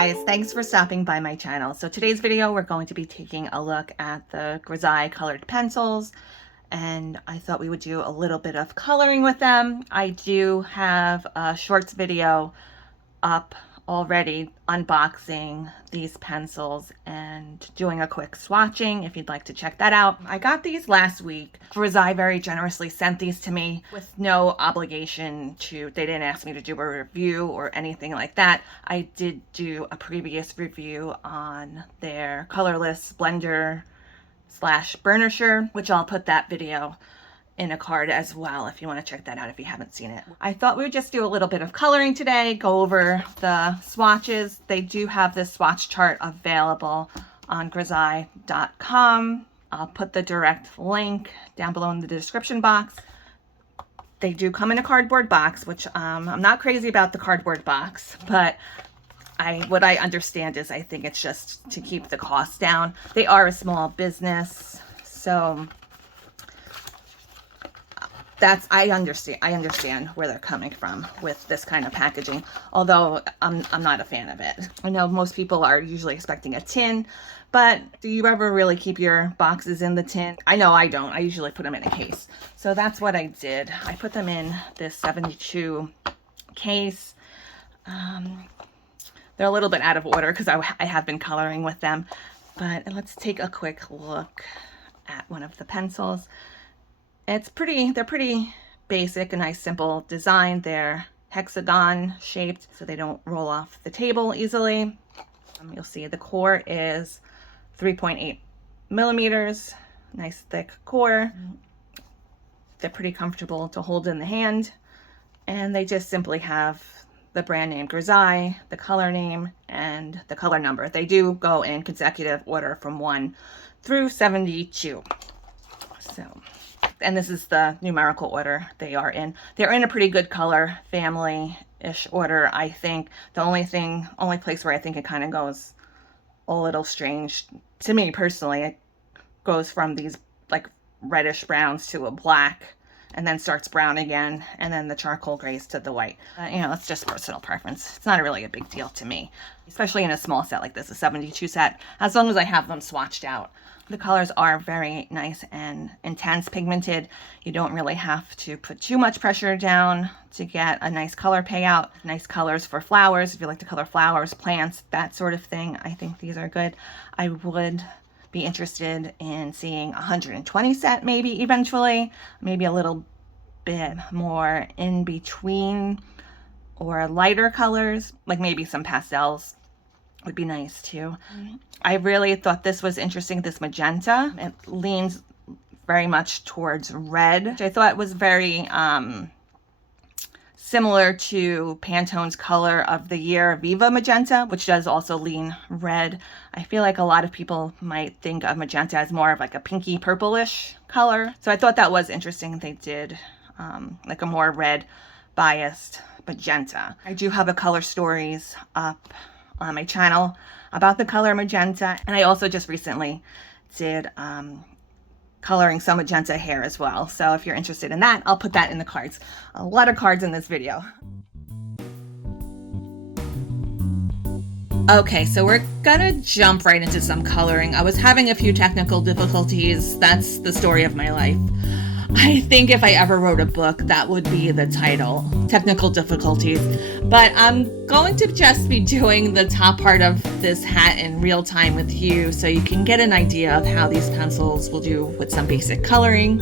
guys, thanks for stopping by my channel. So today's video we're going to be taking a look at the Grizaye colored pencils, and I thought we would do a little bit of coloring with them. I do have a shorts video up already unboxing these pencils and doing a quick swatching if you'd like to check that out. I got these last week. Grizaye very generously sent these to me with no obligation to, they didn't ask me to do a review or anything like that. I did do a previous review on their colorless blender slash burnisher, which I'll put that video in a card as well if you want to check that out if you haven't seen it. I thought we would just do a little bit of coloring today, go over the swatches. They do have this swatch chart available on Grizaye.com. I'll put the direct link down below in the description box. They do come in a cardboard box, which I'm not crazy about the cardboard box, but what I understand is I think it's just to keep the cost down. They are a small business, so I understand where they're coming from with this kind of packaging, although I'm not a fan of it. I know most people are usually expecting a tin, but do you ever really keep your boxes in the tin? I know I don't. I usually put them in a case. So that's what I did. I put them in this 72 case. They're a little bit out of order because I have been coloring with them, but let's take a quick look at one of the pencils. They're pretty basic, a nice simple design. They're hexagon shaped so they don't roll off the table easily. You'll see the core is 3.8 millimeters, nice thick core. They're pretty comfortable to hold in the hand, and they just simply have the brand name Grizaye, the color name, and the color number. They do go in consecutive order from 1 through 72. And this is the numerical order they are in. They're in a pretty good color family-ish order, I think. The only place where I think it kind of goes a little strange, to me personally, it goes from these like reddish browns to a black, and then starts brown again, and then the charcoal grays to the white. It's just personal preference. It's not really a big deal to me, especially in a small set like this, a 72 set, as long as I have them swatched out. The colors are very nice and intense, pigmented. You don't really have to put too much pressure down to get a nice color payout. Nice colors for flowers, if you like to color flowers, plants, that sort of thing. I think these are good. I would be interested in seeing 120 set maybe eventually, maybe a little bit more in between or lighter colors, like maybe some pastels would be nice too. I really thought this was interesting, this magenta. It leans very much towards red, which I thought was very similar to Pantone's color of the year, Viva Magenta, which does also lean red. I feel like a lot of people might think of magenta as more of like a pinky purplish color. So I thought that was interesting. They did like a more red biased magenta. I do have a color stories up on my channel about the color magenta, and I also just recently did coloring some magenta hair as well. So if you're interested in that, I'll put that in the cards. A lot of cards in this video. Okay, so we're gonna jump right into some coloring. I was having a few technical difficulties. That's the story of my life. I think if I ever wrote a book, that would be the title, Technical Difficulties. But I'm going to just be doing the top part of this hat in real time with you so you can get an idea of how these pencils will do with some basic coloring.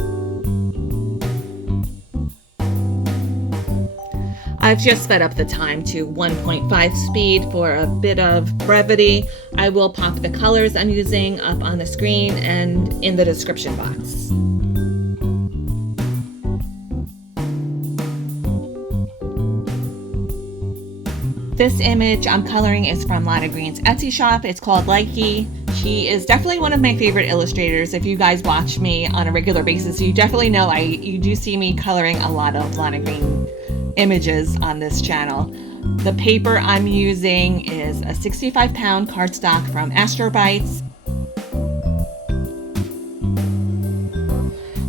I've just sped up the time to 1.5 speed for a bit of brevity. I will pop the colors I'm using up on the screen and in the description box. This image I'm coloring is from Lana Green's Etsy shop. It's called Likey. She is definitely one of my favorite illustrators. If you guys watch me on a regular basis, you definitely know you do see me coloring a lot of Lana Green images on this channel. The paper I'm using is a 65-pound cardstock from Astrobites.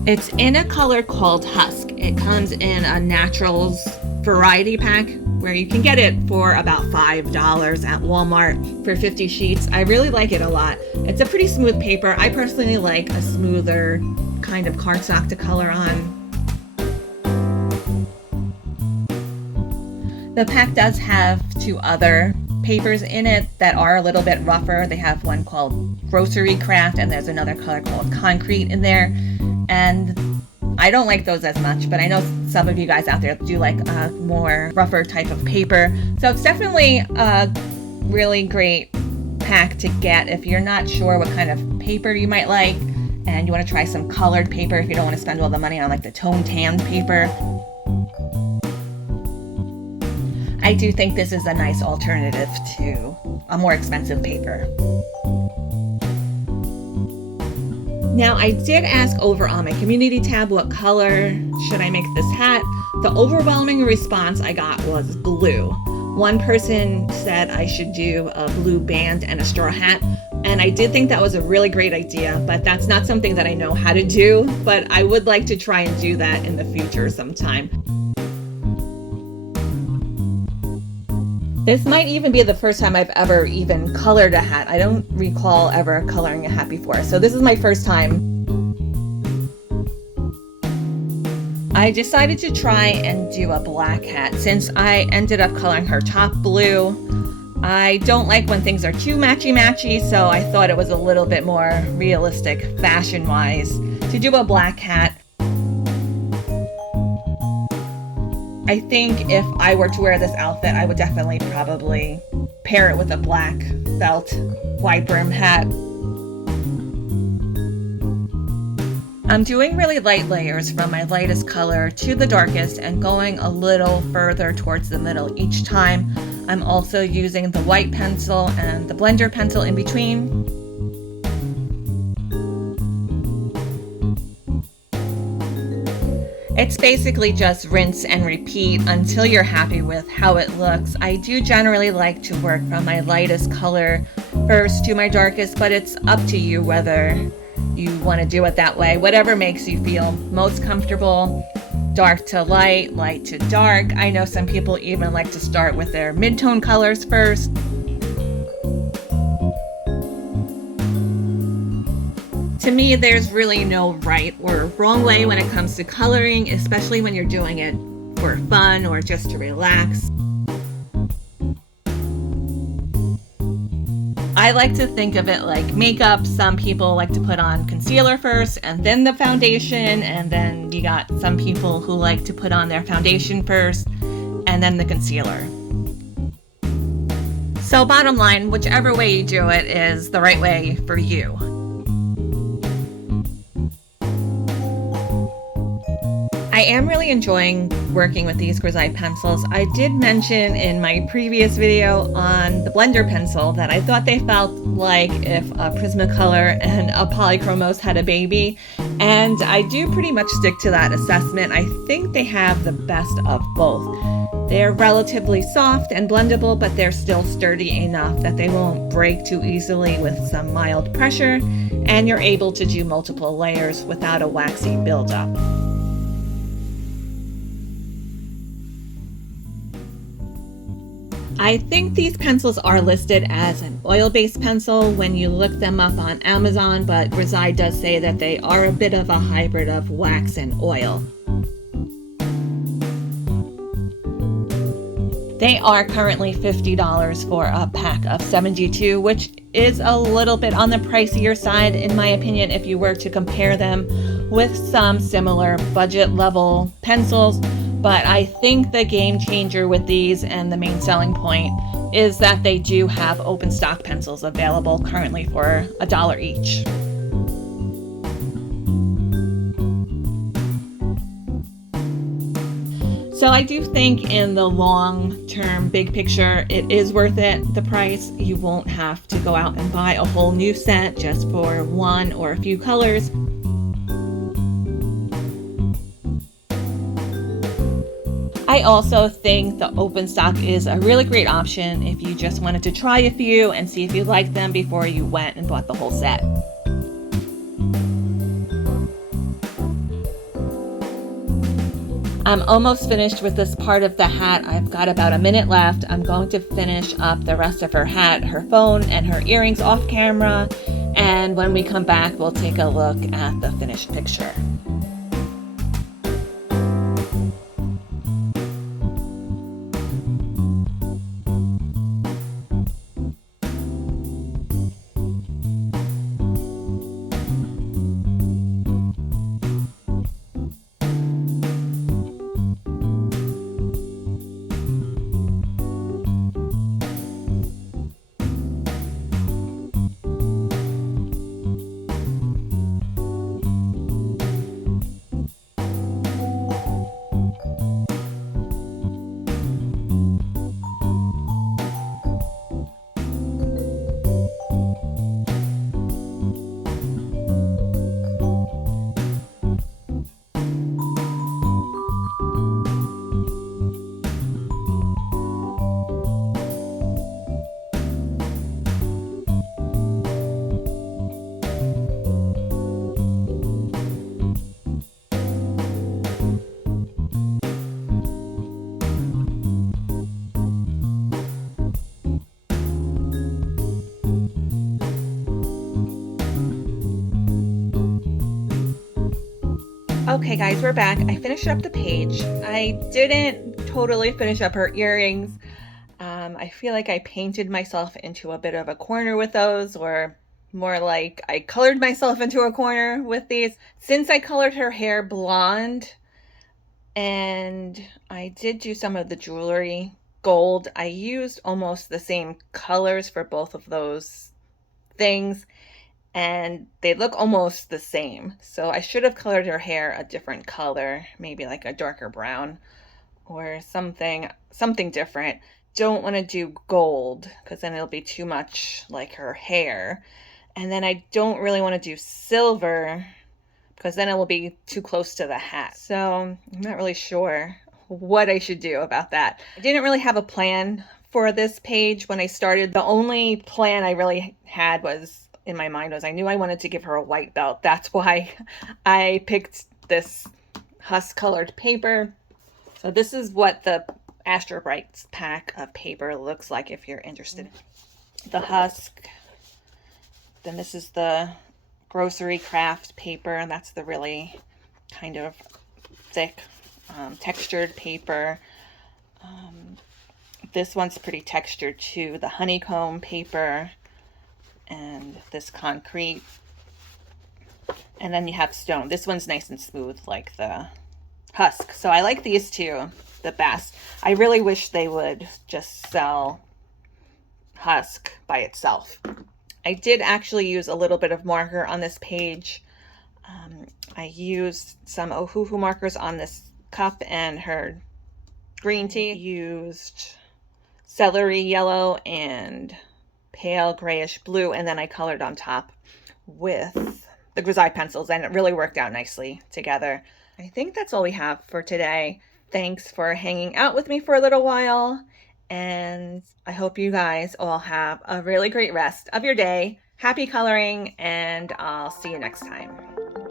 It's in a color called Husk. It comes in a Naturals variety pack. where you can get it for about $5 at Walmart for 50 sheets. I really like it a lot. It's a pretty smooth paper. I personally like a smoother kind of cardstock to color on. The pack does have 2 other papers in it that are a little bit rougher. They have one called Grocery Craft, and there's another color called Concrete in there. And I don't like those as much, but I know some of you guys out there do like a more rougher type of paper. So it's definitely a really great pack to get if you're not sure what kind of paper you might like and you want to try some colored paper if you don't want to spend all the money on like the tone tanned paper. I do think this is a nice alternative to a more expensive paper. Now, I did ask over on my community tab what color should I make this hat. The overwhelming response I got was blue. One person said I should do a blue band and a straw hat, and I did think that was a really great idea, but that's not something that I know how to do, but I would like to try and do that in the future sometime. This might even be the first time I've ever even colored a hat. I don't recall ever coloring a hat before, so this is my first time. I decided to try and do a black hat since I ended up coloring her top blue. I don't like when things are too matchy-matchy, so I thought it was a little bit more realistic fashion-wise to do a black hat. I think if I were to wear this outfit, I would definitely probably pair it with a black felt wide brim hat. I'm doing really light layers from my lightest color to the darkest and going a little further towards the middle each time. I'm also using the white pencil and the blender pencil in between. It's basically just rinse and repeat until you're happy with how it looks. I do generally like to work from my lightest color first to my darkest, but it's up to you whether you want to do it that way. Whatever makes you feel most comfortable. Dark to light, light to dark. I know some people even like to start with their mid-tone colors first. To me, there's really no right or wrong way when it comes to coloring, especially when you're doing it for fun or just to relax. I like to think of it like makeup. Some people like to put on concealer first and then the foundation, and then you got some people who like to put on their foundation first and then the concealer. So bottom line, whichever way you do it is the right way for you. I am really enjoying working with these Grizaye pencils. I did mention in my previous video on the blender pencil that I thought they felt like if a Prismacolor and a Polychromos had a baby, and I do pretty much stick to that assessment. I think they have the best of both. They're relatively soft and blendable, but they're still sturdy enough that they won't break too easily with some mild pressure, and you're able to do multiple layers without a waxy buildup. I think these pencils are listed as an oil-based pencil when you look them up on Amazon, but Grizaye does say that they are a bit of a hybrid of wax and oil. They are currently $50 for a pack of 72, which is a little bit on the pricier side, in my opinion, if you were to compare them with some similar budget level pencils. But I think the game changer with these and the main selling point is that they do have open stock pencils available currently for $1 each. So I do think in the long-term big picture, it is worth it, the price. You won't have to go out and buy a whole new set just for one or a few colors. I also think the open stock is a really great option if you just wanted to try a few and see if you liked them before you went and bought the whole set. I'm almost finished with this part of the hat. I've got about a minute left. I'm going to finish up the rest of her hat, her phone, and her earrings off camera. And when we come back, we'll take a look at the finished picture. Okay guys, we're back. I finished up the page. I didn't totally finish up her earrings. I feel like I painted myself into a bit of a corner with those, or more like I colored myself into a corner with these. Since I colored her hair blonde and I did do some of the jewelry gold, I used almost the same colors for both of those things, and they look almost the same. So I should have colored her hair a different color, maybe like a darker brown or something different. Don't want to do gold because then it'll be too much like her hair. And then I don't really want to do silver because then it will be too close to the hat. So I'm not really sure what I should do about that. I didn't really have a plan for this page when I started. The only plan I really had was in my mind was I knew I wanted to give her a white belt. That's why I picked this husk colored paper. So this is what the Astro Brights pack of paper looks like if you're interested. The husk. Then this is the grocery craft paper, and that's the really kind of thick textured paper. This one's pretty textured too. The honeycomb paper and this concrete. And then you have stone. This one's nice and smooth like the husk. So I like these two the best. I really wish they would just sell husk by itself. I did actually use a little bit of marker on this page. I used some Ohuhu markers on this cup and her green tea. Used celery yellow and pale grayish blue, and then I colored on top with the Grizaye pencils, and it really worked out nicely together. I think that's all we have for today. Thanks for hanging out with me for a little while, and I hope you guys all have a really great rest of your day. Happy coloring, and I'll see you next time.